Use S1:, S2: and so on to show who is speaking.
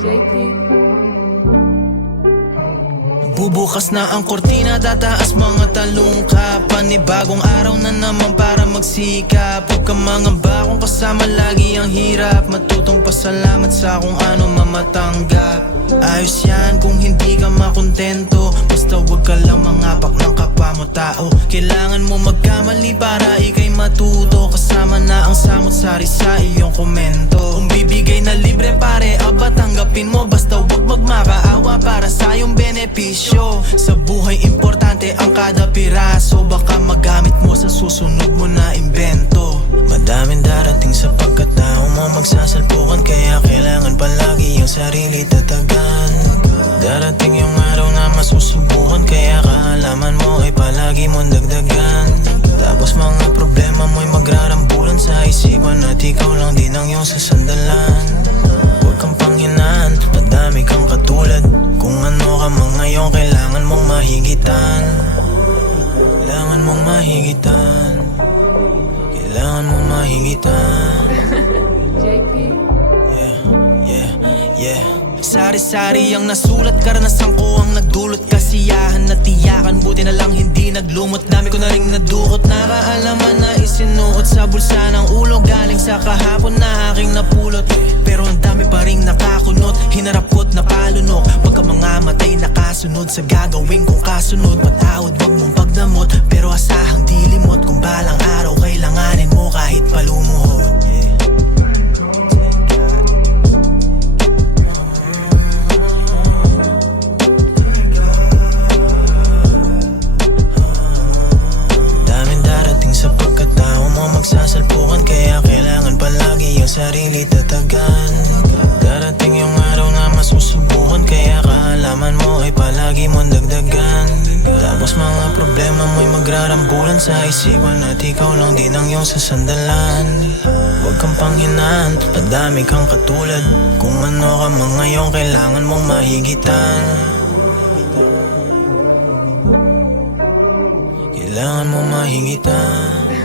S1: JP. Bubukas na ang kortina, tataas mga talong ka. Panibagong araw na naman para magsikap. Huwag ka mga bakong kasama, lagi ang hirap. Matutong pasalamat sa kung ano mamatanggap. Ayos yan kung hindi ka makontento. Basta huwag ka lang mangapak ng kapwa mo tao. Kailangan mo magkamali para ikay matuto. Kasama na ang samot-sari sa iyong komento. Benepisyo. Sa buhay importante ang kada piraso. Baka magamit mo sa susunod mo na imbento. Madaming darating sa pagkatao mo Magsasalpukan. Kaya kailangan palagi yung sarili tatagan. Darating yung araw na masusubukan. Kaya kaalaman mo ay palagi mong dagdagan. Tapos mga problema mo'y magrarambulan sa isipan At ikaw lang din ang iyong sasandalan. Huwag kang panghinaan, madami kang katulad. Kung ano mahigitan Kailangan mong mahigitan Kailangan mong mahigitan
S2: JP.
S1: Yeah, yeah, yeah. Sari-sari ang nasulat Karanasan ko ang nagdulot. Kasiyahan na tiyakan Buti na lang hindi naglumot. Dami ko na rin nadukot Nakaalaman na isinuot. Sa bulsa ng ulo Galing sa kahapon na aking napulot. Pero ang dami pa rin nakakunot. Hinarap ko't napalunok. Pagka mga matay nakasunod Sa gagawin kong kasunod. Patawad wag mong pagdamot Pero asahang dilimot Kung balang araw kailanganin mo Kahit palumuhod. Magsasalpukan. Kaya kailangan palagi yung sarili tatagan. Darating yung araw na masusubukan Kaya kaalaman mo ay palagi mong dagdagan. Tapos mga problema mo'y magrarambulan sa isipan At ikaw lang din ang iyong sasandalan. Huwag kang panghinaan, madami kang katulad. Kung ano ka man ngayon, kailangan mong mahigitan. Kailangan mo mahingitan